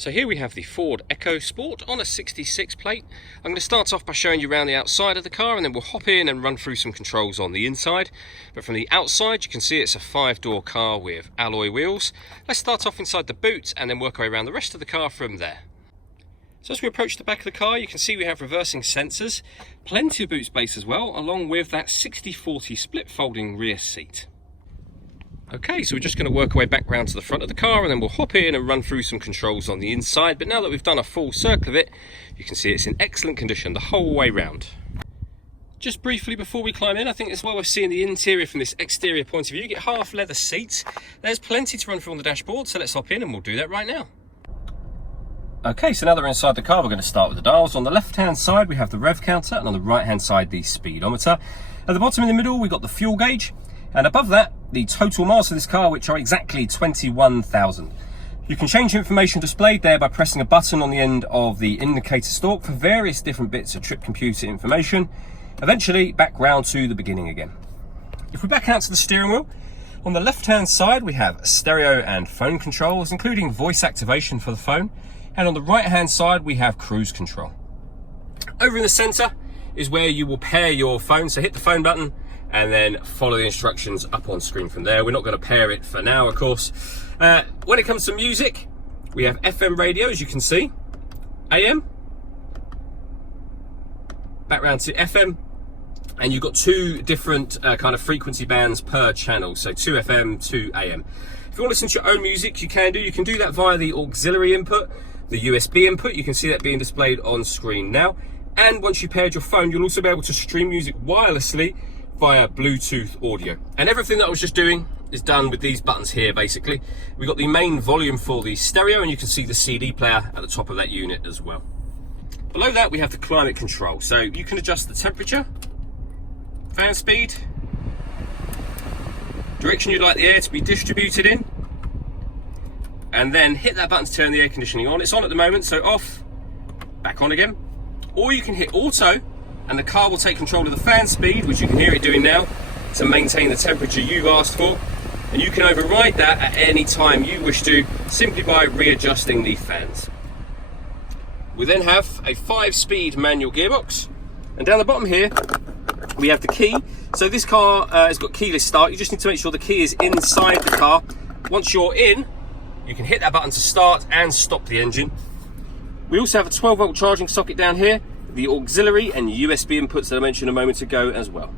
So here we have the Ford Ecosport on a 66 plate. I'm going to start off by showing you around the outside of the car, and then we'll hop in and run through some controls on the inside. But from the outside you can see it's a 5-door car with alloy wheels. Let's start off inside the boot and then work our way around the rest of the car from there. So as we approach the back of the car, you can see we have reversing sensors, plenty of boot space as well, along with that 60/40 split folding rear seat. Okay, so we're just going to work our way back round to the front of the car, and then we'll hop in and run through some controls on the inside. But now that we've done a full circle of it, you can see it's in excellent condition the whole way round. Just briefly before we climb in, I think it's well worth seeing the interior from this exterior point of view. You get half leather seats. There's plenty to run through on the dashboard, so let's hop in and we'll do that right now. Okay, so now that we're inside the car, we're going to start with the dials. On the left-hand side, we have the rev counter, and on the right-hand side, the speedometer. At the bottom in the middle, we've got the fuel gauge, and above that, the total miles of this car, which are exactly 21,000. You can change information displayed there by pressing a button on the end of the indicator stalk for various different bits of trip computer information. Eventually, back round to the beginning again. If we back out to the steering wheel, on the left-hand side, we have stereo and phone controls, including voice activation for the phone. And on the right-hand side, we have cruise control. Over in the center is where you will pair your phone. So hit the phone button and then follow the instructions up on screen from there. We're not going to pair it for now, of course. When it comes to music, we have FM radio, as you can see, AM, back round to FM, and you've got two different kind of frequency bands per channel, so 2 FM, 2 AM. If you want to listen to your own music, you can do that via the auxiliary input, the USB input. You can see that being displayed on screen now. And once you paired your phone, you'll also be able to stream music wirelessly via Bluetooth audio. And everything that I was just doing is done with these buttons here, basically. We've got the main volume for the stereo, and you can see the CD player at the top of that unit as well. Below that, we have the climate control. So you can adjust the temperature, fan speed, direction you'd like the air to be distributed in, and then hit that button to turn the air conditioning on. It's on at the moment, so off, back on again. Or you can hit auto, and the car will take control of the fan speed, which you can hear it doing now, to maintain the temperature you've asked for. And you can override that at any time you wish to, simply by readjusting the fans. We then have a 5-speed manual gearbox, and down the bottom here we have the key. So this car has got keyless start. You just need to make sure the key is inside the car. Once you're in, you can hit that button to start and stop the engine. We also have a 12-volt charging socket down here, the auxiliary and USB inputs that I mentioned a moment ago as well.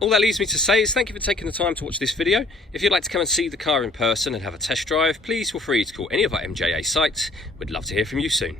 All that leaves me to say is thank you for taking the time to watch this video. If you'd like to come and see the car in person and have a test drive, please feel free to call any of our MJA sites. We'd love to hear from you soon.